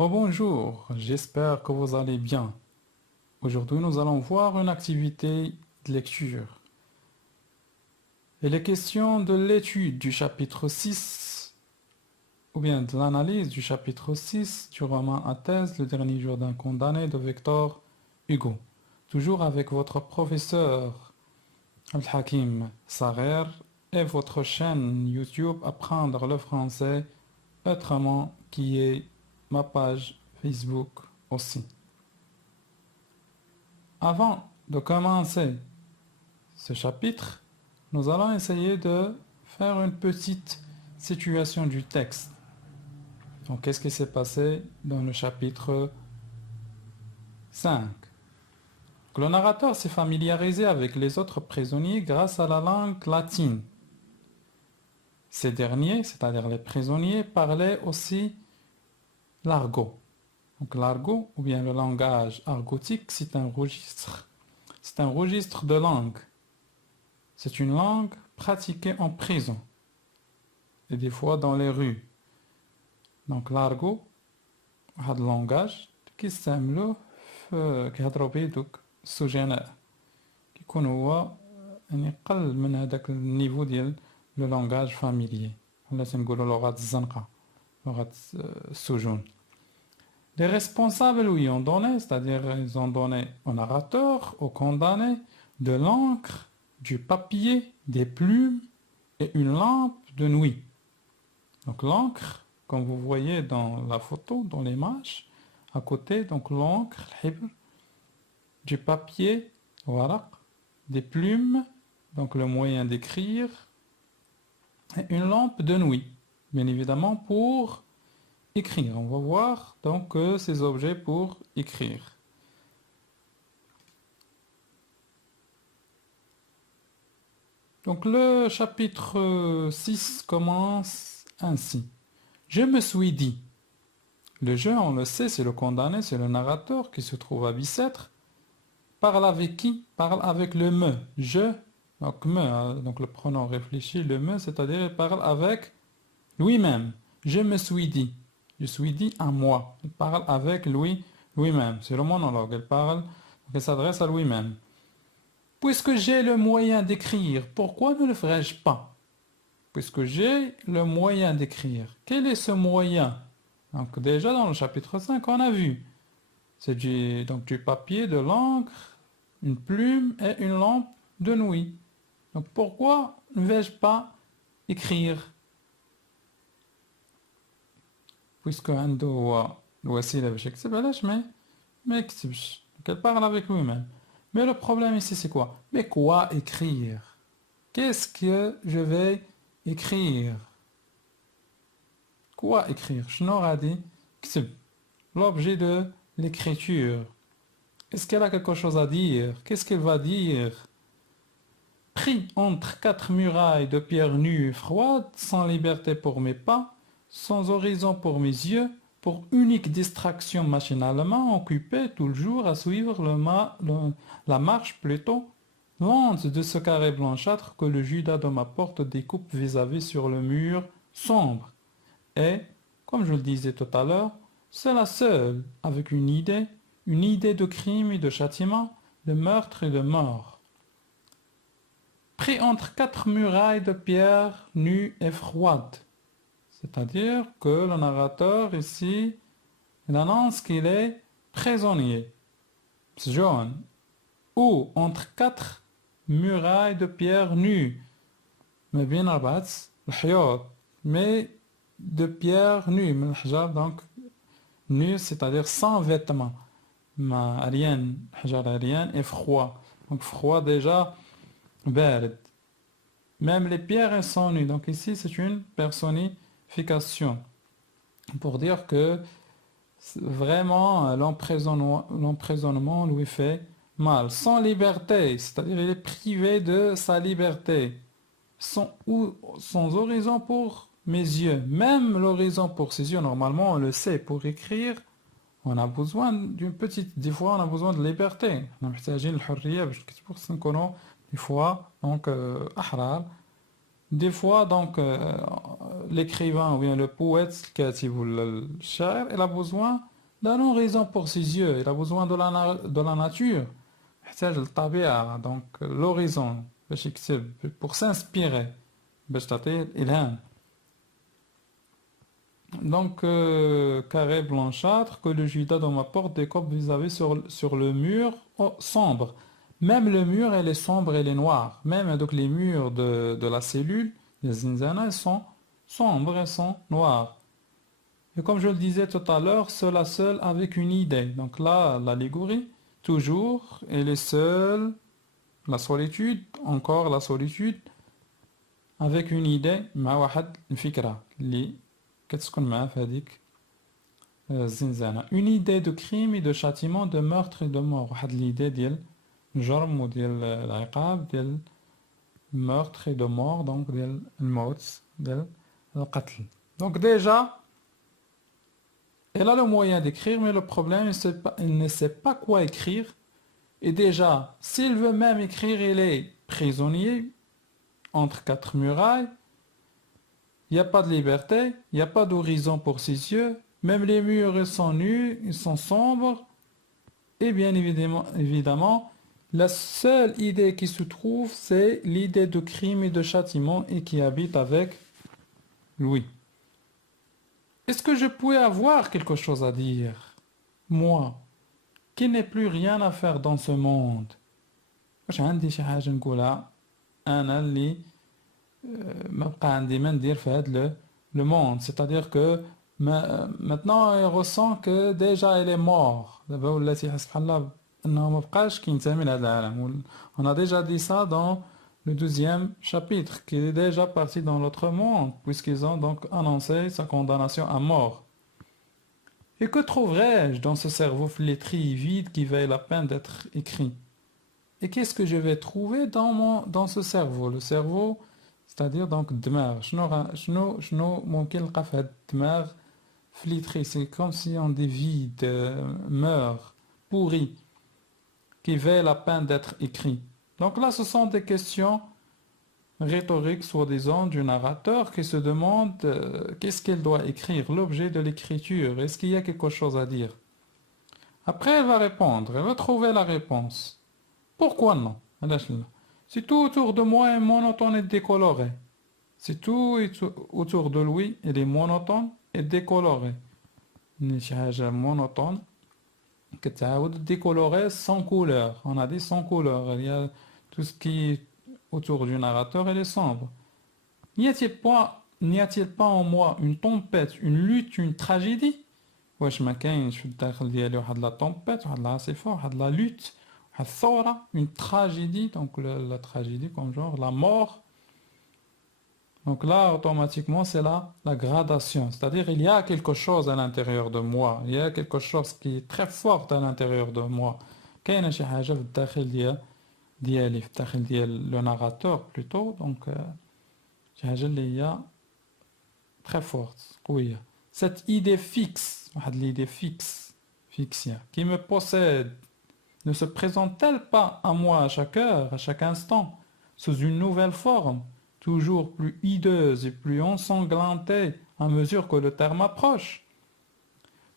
Rebonjour, j'espère que vous allez bien. Aujourd'hui, nous allons voir une activité de lecture. Il est question de l'étude du chapitre 6, ou bien de l'analyse du chapitre 6 du roman Athènes, le dernier jour d'un condamné de Victor Hugo. Toujours avec votre professeur Al-Hakim Sarer et votre chaîne YouTube Apprendre le français autrement qui est ma page Facebook aussi. Avant de commencer ce chapitre, nous allons essayer de faire une petite situation du texte. Donc, qu'est-ce qui s'est passé dans le chapitre 5? Le narrateur s'est familiarisé avec les autres prisonniers grâce à la langue latine. Ces derniers, c'est-à-dire les prisonniers, parlaient aussi l'argot. Donc l'argot, ou bien le langage argotique, c'est un registre. C'est un registre de langue. C'est une langue pratiquée en prison et des fois dans les rues. Donc l'argot, هذا اللونجاج كيستعملوه كيهضروا به دوك السجناء كيكون هو يعني قل من هذاك النيفو ديال لو لونجاج فاميليي ولا تنقولوا لغة الزنقة لغة السجون. Les responsables lui ont donné, c'est-à-dire ils ont donné au narrateur, au condamné, de l'encre, du papier, des plumes et une lampe de nuit. Donc l'encre, comme vous voyez dans la photo, dans l'image, à côté, donc l'encre, du papier, voilà, des plumes, donc le moyen d'écrire, et une lampe de nuit, bien évidemment pour écrire. On va voir donc ces objets pour écrire. Donc le chapitre 6 commence ainsi. Je me suis dit, le je, on le sait, c'est le condamné, c'est le narrateur qui se trouve à Bicêtre. Parle avec qui? Parle avec le me. Je, donc me, donc le pronom réfléchi, le me, c'est-à-dire il parle avec lui-même. Je me suis dit. Je suis dit à moi. Il parle avec lui-même. C'est le monologue. Il parle, il s'adresse à lui-même. Puisque j'ai le moyen d'écrire, pourquoi ne le ferais-je pas? Puisque j'ai le moyen d'écrire. Quel est ce moyen? Donc déjà dans le chapitre 5, on a vu. C'est du papier, de l'encre, une plume et une lampe de nuit. Donc pourquoi ne vais-je pas écrire? Puisque عنده هو الوسيلة باش يكتب علاش ما يكتبش. Donc elle parle avec lui-même. Mais le problème ici c'est quoi? Mais quoi écrire? Qu'est-ce que je vais écrire? Quoi écrire? شنو غادي كتب? L'objet de l'écriture. Est-ce qu'elle a quelque chose à dire? Qu'est-ce qu'elle va dire? Pris entre quatre murailles de pierre nue et froide, sans liberté pour mes pas, sans horizon pour mes yeux, pour unique distraction machinalement occupé tout le jour à suivre la marche plutôt lente de ce carré blanchâtre que le Judas de ma porte découpe vis-à-vis sur le mur sombre. Et, comme je le disais tout à l'heure, c'est la seule avec une idée de crime et de châtiment, de meurtre et de mort. Pris entre quatre murailles de pierre nues et froides. C'est-à-dire que le narrateur ici, il annonce qu'il est prisonnier, jaune, ou entre quatre murailles de pierre nues. Mais bien mais de pierre nue, donc nu, c'est-à-dire sans vêtements. Rien, rien et froid. Donc froid déjà, bard. Même les pierres elles sont nues. Donc ici c'est une personnification pour dire que vraiment l'emprisonnement lui fait mal. Sans liberté, c'est-à-dire il est privé de sa liberté. Sans horizon pour mes yeux. Même l'horizon pour ses yeux, normalement on le sait, pour écrire, on a besoin d'une petite, des fois on a besoin de liberté. On a besoin de الحرية باش نكتبوا خصنا نكونوا des fois donc أحرار. Des fois donc l'écrivain ou bien le poète, le katib ou le shair, il a besoin d'un horizon pour ses yeux, il a besoin de la nature. يحتاج للطبيعة donc l'horizon باش يكتب pour s'inspirer باش تعطيه الإلهام. Donc carré blanchâtre que le judas dans ma porte décope vis-à-vis sur le mur sombre. Même le mur elle est sombre, elle est noire. Même donc les murs de la cellule, les zinzana, elles sont sombres, elles sont noires. Et comme je le disais tout à l'heure, seul à seul avec une idée. Donc là, l'allégorie, toujours, elle est seule, la solitude, encore la solitude, avec une idée, مع واحد الفكرة اللي كتسكن معاه في هذيك الزنزانة. Une idée de crime et de châtiment, de meurtre et de mort. واحد l'idée ديال الجرم وديال العقاب ديال meurtre et de mort, donc ديال الموت ديال القتل. Donc déjà, elle a le moyen d'écrire, mais le problème, il ne sait pas quoi écrire. Et déjà, s'il veut même écrire, il est prisonnier entre quatre murailles. Il n'y a pas de liberté, il n'y a pas d'horizon pour ses yeux. Même les murs, ils sont nus, ils sont sombres. Et bien évidemment, la seule idée qui se trouve, c'est l'idée de crime et de châtiment et qui habite avec lui. Est-ce que je pouvais avoir quelque chose à dire, moi, qui n'ai plus rien à faire dans ce monde? واش عندي شي حاجة نقولها أنا اللي ما بقى عندي ما ندير في هذا le monde, c'est-à-dire que maintenant il ressent que déjà il est mort. دابا ولا تيحس بحال انه ما بقاش كينتمي لهذا العالم. On a déjà dit ça dans le 12e chapitre, qui est déjà parti dans l'autre monde, puisqu'ils ont donc annoncé sa condamnation à mort. Et que trouverai-je dans ce cerveau flétri et vide qui vaille la peine d'être écrit? Et qu'est-ce que je vais trouver dans ce cerveau? Le cerveau, c'est-à-dire donc الدماغ. شنو ممكن نلقى في هذا الدماغ flétri? C'est comme si on dit vide, meurt, pourri, qui vaille la peine d'être écrit. Donc là, ce sont des questions rhétoriques, soi-disant, du narrateur qui se demande qu'est-ce qu'il doit écrire, l'objet de l'écriture, est-ce qu'il y a quelque chose à dire? Après, elle va répondre, elle va trouver la réponse. Pourquoi non? Si tout autour de moi est monotone et décoloré, si tout autour de lui il est monotone et décoloré, شي حاجة monotone كتعاود décoloré sans couleur. On a dit sans couleur. Il y a tout ce qui est autour du narrateur, il est sombre. N'y a-t-il pas en moi une tempête, une lutte, une tragédie? واش ما كاينش في الداخل ديالي واحد لا tempête, واحد العاصفة, واحد la lutte, واحد الثورة, une tragédie, donc la tragédie comme genre la mort. Donc là, automatiquement, c'est la gradation. C'est-à-dire, il y a quelque chose à l'intérieur de moi. Il y a quelque chose qui est très fort à l'intérieur de moi. كاينة شي حاجة في الداخل ديالي في الداخل ديال le narrateur plutôt. Donc, شي حاجة اللي هي très forte, قوية. Cette idée fixe, واحد l'idée fixe, qui me possède, ne se présente-t-elle pas à moi à chaque heure, à chaque instant, sous une nouvelle forme, toujours plus hideuse et plus ensanglantée à mesure que le terme approche?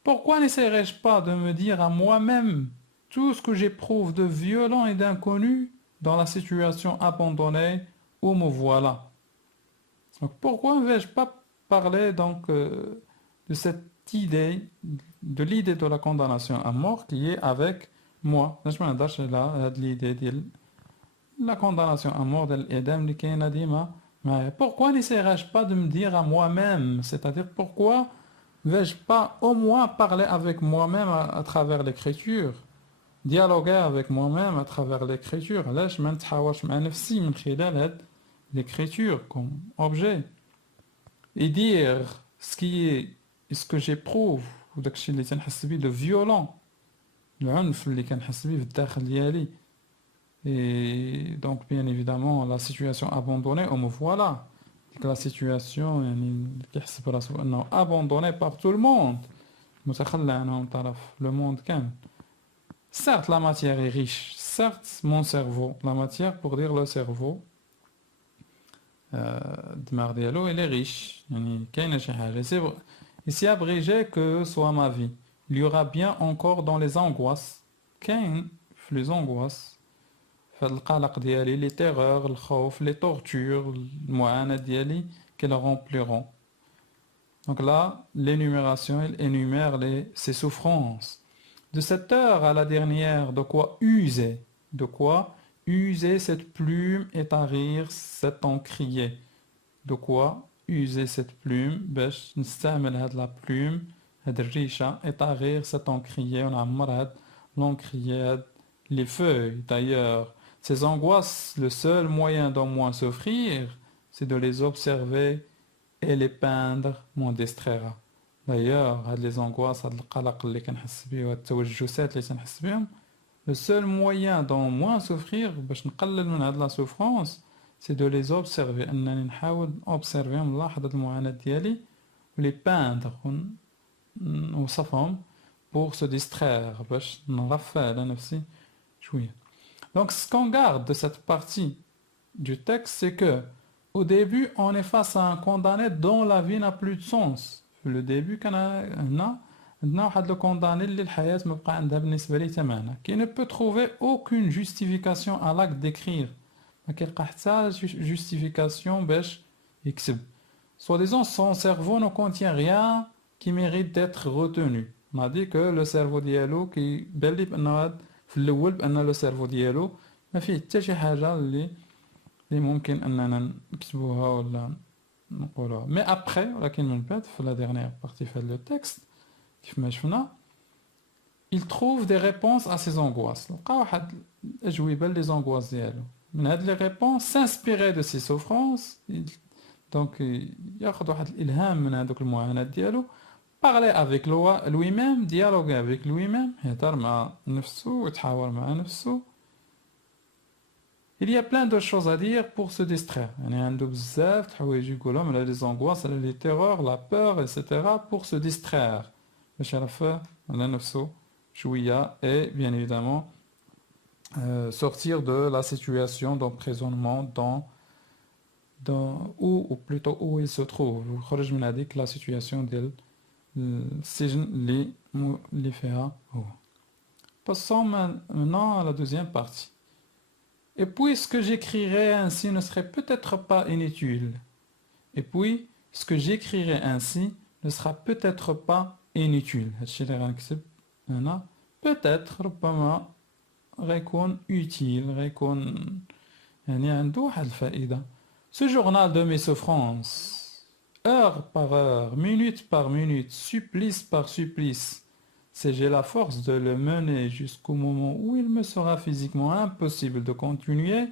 Pourquoi n'essaierais-je pas de me dire à moi-même tout ce que j'éprouve de violent et d'inconnu dans la situation abandonnée où me voilà? Donc pourquoi ne vais-je pas parler donc de cette idée, de l'idée de la condamnation à mort qui est avec moi? l'idée de la condamnation à mort de l'Edem qui est Nadima. Pourquoi n'essaierais-je pas de me dire à moi-même, c'est-à-dire pourquoi vais-je pas au moins parler avec moi-même à travers l'écriture, dialoguer avec moi-même à travers l'écriture? علاش ما نتحاورش مع نفسي من خلال هاد l'écriture comme objet et dire ce que j'éprouve وداك الشيء اللي تنحس به de violent, العنف اللي كنحس به في الداخل ديالي. Et donc, bien évidemment, la situation abandonnée, on me voit là. La situation abandonnée par tout le monde. Le monde calme. Certes, la matière est riche. Certes, mon cerveau, la matière, pour dire le cerveau, الدماغ ديالو il est riche يعني كاينه شي حاجه ici abrégé que soit ma vie il y aura bien encore dans les angoisses كاين في les angoisses في هذا القلق ديالي les terreurs الخوف les tortures المعاناة ديالي qui le rempliront. Donc là, l'énumération, elle énumère ses souffrances. De cette heure à la dernière, de quoi user? De quoi user cette plume et tarir cet encrier? De quoi user cette plume باش نستعمل هاد la plume هاد الريشة et tarir cet encrier ونعمر هاد l'encrier هاد les feuilles d'ailleurs. Ces angoisses, le seul moyen d'en moins souffrir, c'est de les observer et les peindre m'en distraira. D'ailleurs, هاد les angoisses, هاد القلق اللي كنحس بيه وهاد التوجسات اللي تنحس بهم, le seul moyen d'en moins souffrir باش نقلل من هاد la souffrance, c'est de les observer. أنني نحاول observer نلاحظ هاد المعاناة ديالي و les peindre ونوصفهم pour se distraire باش نرفه على نفسي شوية. Donc ce qu'on garde de cette partie du texte, c'est que au début, on est face à un condamné dont la vie n'a plus de sens. Le début, عندنا واحد le condamné اللي الحياة ما بقى عندها بالنسبة ليه ثمانة, qui ne peut trouver aucune justification à l'acte d'écrire. ما كيلقى حتى justification باش يكتب. Soi-disant, son cerveau ne contient rien qui mérite d'être retenu. On a dit que le cerveau ديالو كيبان لي بأنه في الأول بأن لو سيرفو ديالو ما فيه حتى شي حاجة اللي ممكن أننا نكتبوها ولا نقولوها. مي أبخي ولكن من بعد في لا ديرنيير بارتي في هاد لو تكست كيف ما شفنا il trouve des réponses à ses angoisses. لقى واحد الأجوبة لي زونغواس ديالو. من هاد لي réponses s'inspirer de ses souffrances, donc ياخد واحد الإلهام من هادوك المعاناة ديالو. parler avec lui-même, dialoguer avec lui-même, يهضر مع نفسه ويتحاور مع نفسه. Il y a plein de choses à dire pour se distraire. يعني عنده بزاف د حوايج يقولهم على les angoisses, على les terreurs, la peur, etc. pour se distraire. باش يرفه على نفسه شوية et bien évidemment sortir de la situation d'emprisonnement ou plutôt où il se trouve. يخرج من هذيك la situation ديال السجن اللي فيها هو. Passons maintenant à la deuxième partie. Et puis ce que j'écrirai ainsi ne serait peut-être pas inutile. Et puis ce que j'écrirai ainsi ne sera peut-être pas inutile. هادشي اللي غنكتب هنا peut-être ربما غيكون utile, غيكون يعني عنده واحد الفائدة. Ce journal de mes souffrances, heure par heure, minute par minute, supplice par supplice, si j'ai la force de le mener jusqu'au moment où il me sera physiquement impossible de continuer,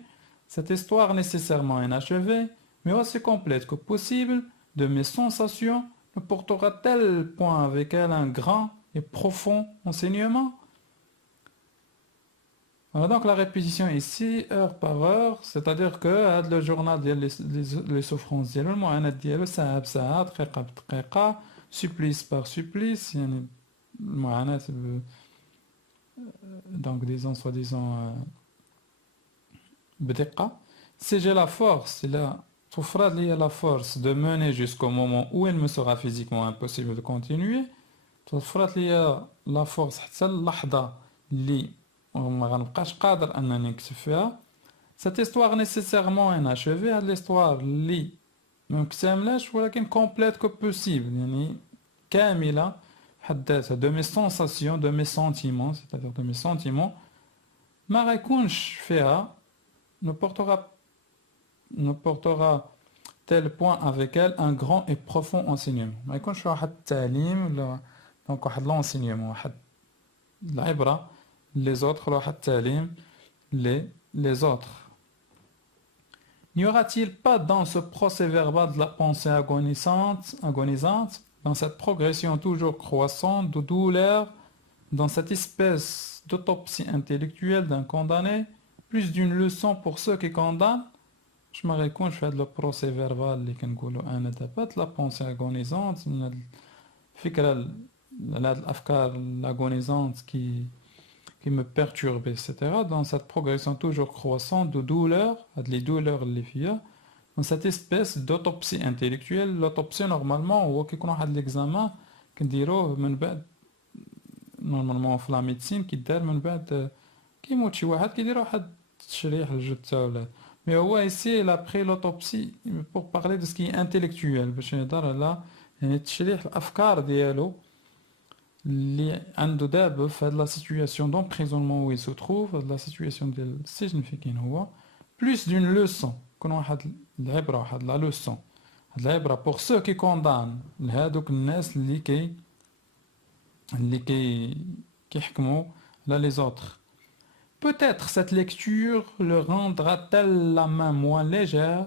cette histoire nécessairement inachevée, mais aussi complète que possible, de mes sensations, ne portera tel point avec elle un grand et profond enseignement. Voilà donc la répétition ici, heure par heure, c'est-à-dire que le journal les souffrances ديالو المعاناة ديالو ساعة بساعة دقيقة بدقيقة supplice par supplice يعني المعاناة donc disons soi-disant بدقة. Si j'ai la force, إلا توفرت لي la force de mener jusqu'au moment où il me sera physiquement impossible de continuer, توفرت لي la force حتى اللحظة اللي ما غنبقاش قادر انني نكتب فيها. cette histoire nécessairement inachevée, هاد l'histoire اللي ما مكتملاش ولكن complète que possible يعني كاملة بحد ذاتها de mes sensations, de mes sentiments, c'est-à-dire de mes sentiments, ما غيكونش فيها ne portera tel point avec elle un grand et profond enseignement. ما يكونش فيها واحد التعليم ولا دونك واحد l'enseignement, واحد العبرة les autres, les autres. N'y aura-t-il pas dans ce procès-verbal de la pensée agonisante, dans cette progression toujours croissante de douleur, dans cette espèce d'autopsie intellectuelle d'un condamné, plus d'une leçon pour ceux qui condamnent? Je me réponds, je fais le procès-verbal اللي كنقولوا أنا دابا la pensée agonisante, من الفكرة الأفكار l'agonisante qui me perturbe, etc. Dans cette progression toujours croissante de douleur, les douleurs اللي فيها, dans cette espèce d'autopsie intellectuelle. L'autopsie normalement هو كيكون واحد l'examen كنديروه من بعد نورمالمون في لا ميديسين كيدار من بعد كيموت شي واحد كيديروا واحد التشريح للجثه ولا مي هو ici après l'autopsie pour parler de ce qui est intellectuel باش يهضر على يعني تشريح الافكار ديالو اللي عنده دابا في هاد لا سيتوياسيون دونبريزونمون وي سو تروف هاد لا سيتوياسيون ديال السجن فين كاين هو بلوس دون لوسون كون واحد العبره واحد لا لوسون هاد العبره بور سو كي كوندان لهادوك الناس اللي كيحكموا على لي زوتر. Peut-être cette lecture le rendra-t-elle la main moins légère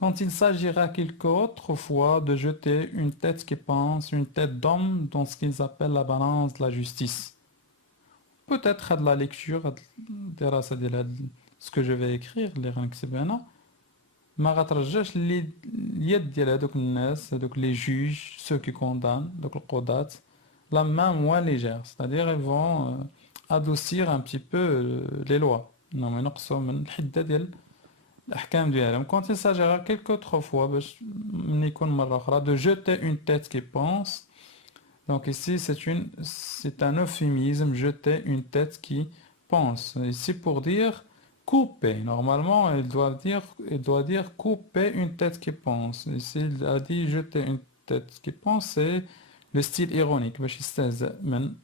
quand il s'agira quelquefois fois de jeter une tête qui pense, une tête d'homme dans ce qu'ils appellent la balance de la justice. Peut-être de la lecture, ce que je vais écrire, les rangs ما غترجعش اليد ديال هذوك الناس هذوك les juges, ceux qui condamnent, donc القضاة, la main moins légère, c'est-à-dire ils vont adoucir un petit peu les lois. Non, mais نقصوا من الحدة ديال الأحكام ديالهم. Quand il s'agira quelques fois باش من يكون مرة أخرى de jeter une tête qui pense. Donc ici c'est un euphémisme, jeter une tête qui pense. Ici pour dire couper. Normalement il doit dire couper une tête qui pense. Ici il a dit jeter une tête qui pense, c'est le style ironique باش يستهزأ من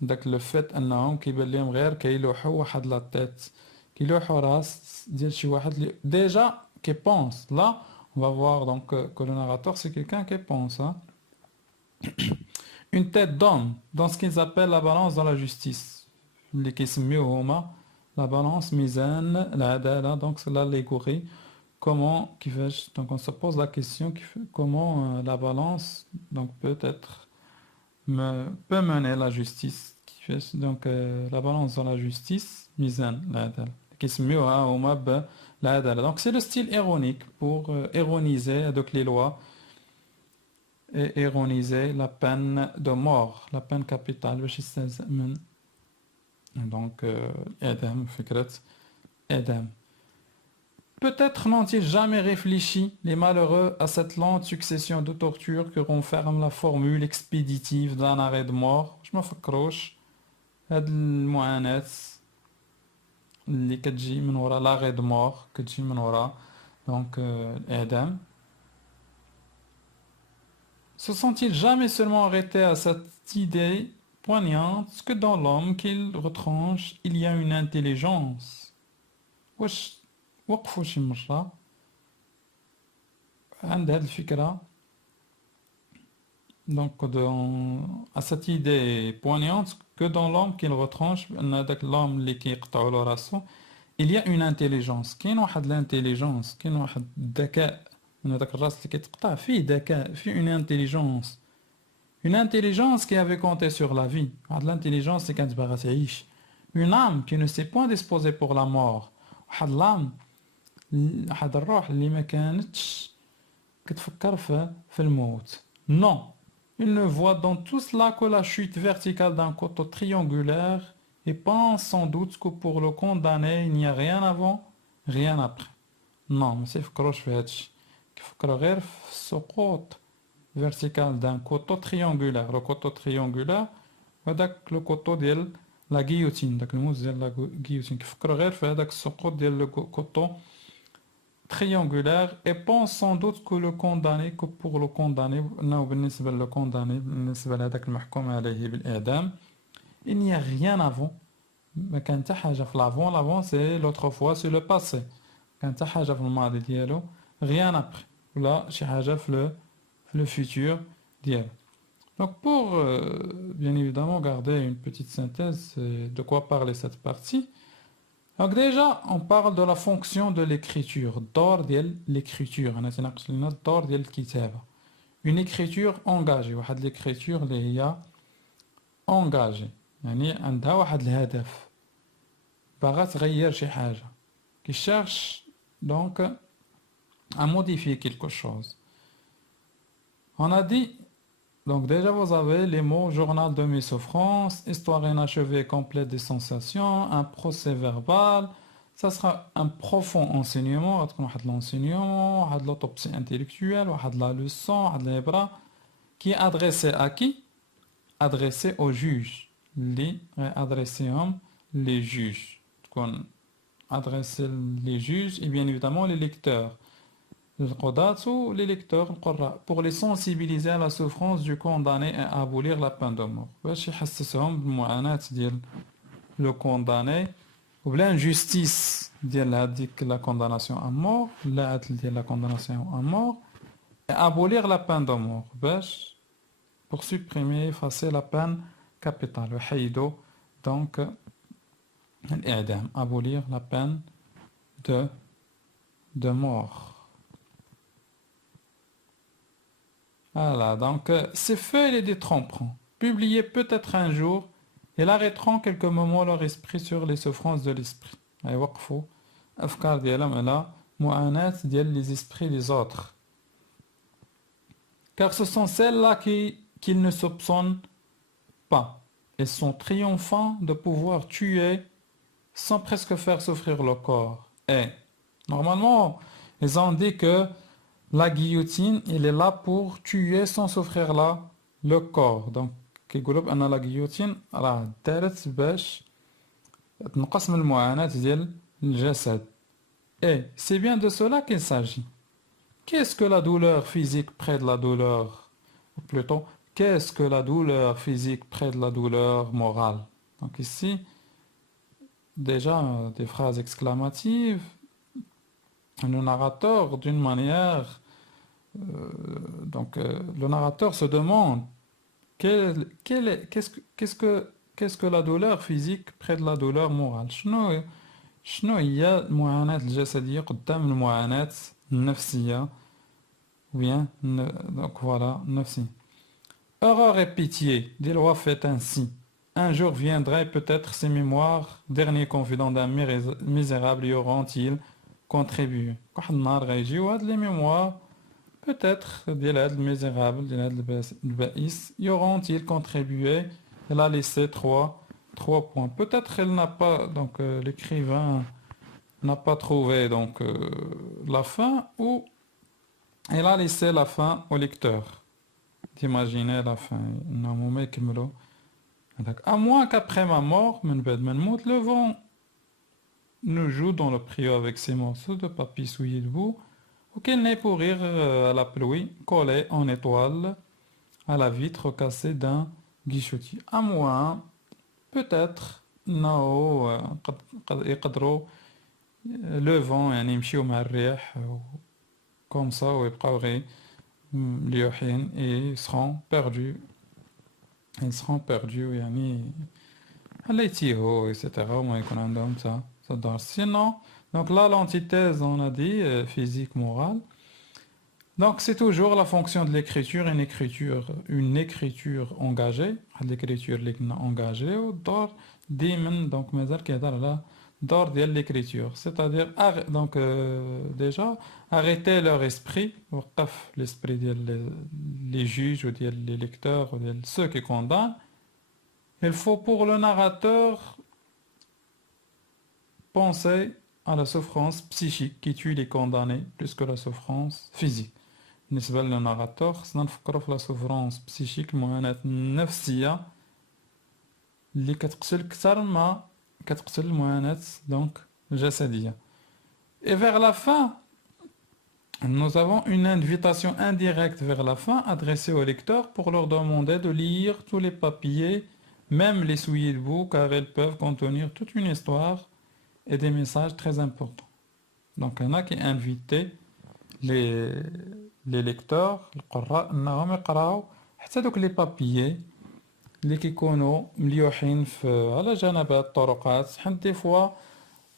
داك لو فيت انهم كيبان لهم غير كيلوحوا واحد لا تيت كيلوحوا راس ديال شي واحد اللي ديجا كي بونس لا on va voir donc que le narrateur c'est quelqu'un qui pense hein. Une tête d'homme dans ce qu'ils appellent la balance dans la justice اللي كيسميوه هما la balance ميزان العدالة donc c'est l'allégorie comment كيفاش donc on se pose la question comment la balance donc peut mener la justice donc la balance dans la justice ميزان العدالة كيسميوها هما بالعدالة donc c'est le style ironique pour ironiser donc les lois et ironiser la peine de mort la peine capitale باش يستهزأ من donc إعدام فكرة إعدام. Peut-être n'ont-ils jamais réfléchi, les malheureux, à cette lente succession de tortures que renferme la formule expéditive d'un arrêt de mort. Je me فكروش هاد المعاناة اللي كتجي من وراء l'arrêt de mort كتجي من وراء donc الإعدام. Se sont-ils jamais seulement arrêtés à cette idée poignante que dans l'homme qu'ils retranchent il y a une intelligence. واش وقفوا شي مرة عند هاد الفكرة donc à cette idée poignante que dans l'homme qu'il retranche أن هذاك l'homme اللي كيقطعوا له راسو il y a une intelligence كاين واحد l'intelligence كاين واحد الذكاء من هذاك الراس اللي كيتقطع فيه ذكاء فيه une intelligence qui avait compté sur la vie واحد l'intelligence اللي كانت باغا تعيش une âme qui ne s'est point disposée pour la mort واحد l'âme واحد الروح اللي ما كانتش كتفكر في الموت non il ne voit dans tout cela que la chute verticale d'un coteau triangulaire et pense sans doute que pour le condamner il n'y a rien avant rien après non ما تيفكروش في هادشي كيفكروا غير في السقوط vertical d'un coteau triangulaire le coteau triangulaire وهداك le coteau ديال la guillotine داك الموز ديال la guillotine كيفكروا غير في هداك السقوط ديال le coteau triangulaire et pense sans doute que le condamné que pour le condamné انه بالنسبه للكونداني بالنسبه لهداك المحكوم عليه بالاعدام il n'y a rien avant ما كان حتى حاجه في l'avant c'est l'autre fois c'est le passé كان حتى حاجه في الماضي ديالو rien après ولا شي حاجه في le futur d'hier. Donc pour bien évidemment garder une petite synthèse de quoi parler cette partie. Donc déjà on parle de la fonction de l'écriture, d'or de l'écriture. d'or de الكتابة. Une écriture engagée, واحد l'écriture اللي هي engagée. يعني عندها واحد الهدف. باغا تغير شي حاجة. Qui cherche donc à modifier quelque chose. On a dit, donc déjà vous avez les mots journal de mes souffrances, histoire inachevée complète des sensations, un procès verbal, ça sera un profond enseignement, غتكون واحد l'enseignement, واحد l'autopsie intellectuelle, واحد la leçon, واحد l'ibra, qui est adressé à qui? Adressé aux juges. Les adressés les juges. تكون adressé les juges et bien évidemment les lecteurs. القضاة ou les lecteurs القراء pour les sensibiliser à la souffrance du condamné et abolir la peine de mort باش يحسسهم بالمعاناة ديال le condamné ou l'injustice ديال هذيك la condamnation à mort لا ديال la condamnation à mort et abolir la peine de mort باش pour supprimer effacer la peine capitale ويحيدوا donc الإعدام abolir la peine de mort. Voilà, donc ces feuilles les détromperont, publiées peut-être un jour, et l'arrêteront quelques moments leur esprit sur les souffrances de l'esprit. يوقفوا أفكار ديالهم على معاناة ديال les esprits des autres. Car ce sont celles-là qu'ils ne soupçonnent pas, et sont triomphants de pouvoir tuer sans presque faire souffrir le corps. Et normalement, ils ont dit que la guillotine, il est là pour tuer sans souffrir le corps. Donc, كيقولوا بأن la guillotine راه دارت باش تنقص من المعاناة ديال الجسد. Et c'est bien de cela qu'il s'agit. Qu'est-ce que la douleur physique près de la douleur, ou plutôt, qu'est-ce que la douleur physique près de la douleur morale? Donc ici, déjà des phrases exclamatives, le narrateur d'une manière le narrateur se demande qu'est-ce que la douleur physique près de la douleur morale شنو هي المعاناة الجسدية قدام المعاناة النفسية ou bien donc voilà نفسية. Horreur et pitié, des lois faites ainsi. Un jour viendrait peut-être ces mémoires, derniers confidents d'un misérable, y auront-ils contribué. واحد النهار غيجيو هاد les mémoires peut-être ديال هاد الميزيرابل ديال هاد البائس y auront-ils contribué. Elle a laissé trois points. Peut-être elle n'a pas donc l'écrivain n'a pas trouvé donc la fin ou elle a laissé la fin au lecteur d'imaginer la fin. À moins qu'après ma mort, le vent nous joue dans le priot avec ces morceaux de papier souillés de boue, ou qu'elle n'ait pour rire à la pluie, collée en étoile à la vitre cassée d'un guichetier. À moins, peut-être, نو قد يقدروا le vent يعني يمشيو مع الريح comme ça ويبقاو غير مليوحين et ils seront perdus يعني حليتيهو etc وما يكون عندهم ça danse. Sinon donc là l'antithèse on a dit physique morale. Donc c'est toujours la fonction de l'écriture, une écriture engagée, l'écriture engagée ou d'or ديما donc مازال كيهضر على دور ديال l'écriture, c'est-à-dire donc déjà arrêter leur esprit, وقف l'esprit ديال les juges ou ديال les lecteurs ou ديال ceux qui condamnent. Il faut pour le narrateur penser à la souffrance psychique qui tue les condamnés plus que la souffrance physique. بالنسبة للناراتور خصنا نفكروا في لا سوفرونس بسيشيك المعاناة النفسية اللي كتقتل أكثر ما كتقتل المعاناة donc الجسدية. Et vers la fin, nous avons une invitation indirecte vers la fin adressée aux lecteurs pour leur demander de lire tous les papiers, même les souillés de boue, car elles peuvent contenir toute une histoire et des messages très importants. Donc il y en a qui invitent les lecteurs القراء انهم يقراو حتى دوك لي بابيي اللي كيكونوا مليوحين على جنبات الطرقات حيت دي فوا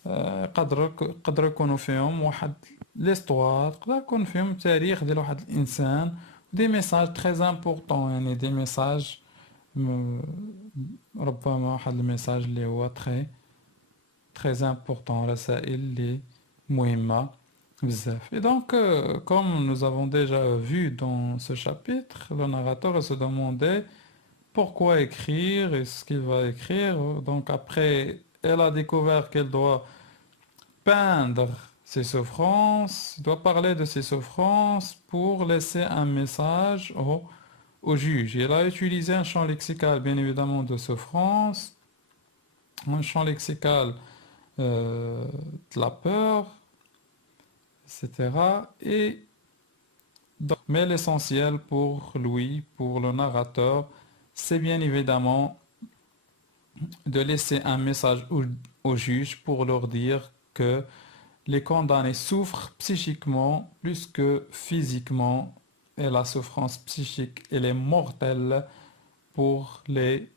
يقدروا يكونوا فيهم واحد ليستوار يقدر يكون فيهم تاريخ ديال واحد الانسان دي ميساج تري امبورطون يعني دي ميساج ربما واحد الميساج اللي هو تري امبورطون رسائل اللي مهمه. Et donc, comme nous avons déjà vu dans ce chapitre, le narrateur se demandait pourquoi écrire et ce qu'il va écrire. Donc après, elle a découvert qu'elle doit peindre ses souffrances, il doit parler de ses souffrances pour laisser un message au juge. Il a utilisé un champ lexical, bien évidemment, de souffrance, un champ lexical de la peur, etc. Mais l'essentiel pour lui, pour le narrateur, c'est bien évidemment de laisser un message au juge pour leur dire que les condamnés souffrent psychiquement plus que physiquement et la souffrance psychique, elle est mortelle pour les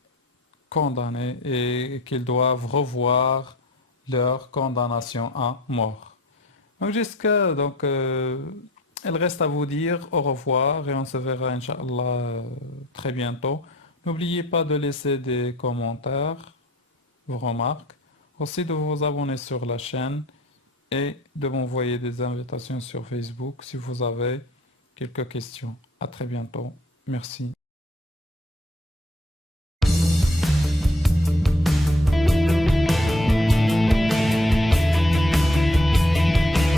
condamnés et qu'ils doivent revoir leur condamnation à mort. Il reste à vous dire au revoir et on se verra Inch'Allah très bientôt. N'oubliez pas de laisser des commentaires, vos remarques, aussi de vous abonner sur la chaîne et de m'envoyer des invitations sur Facebook si vous avez quelques questions. À très bientôt. Merci.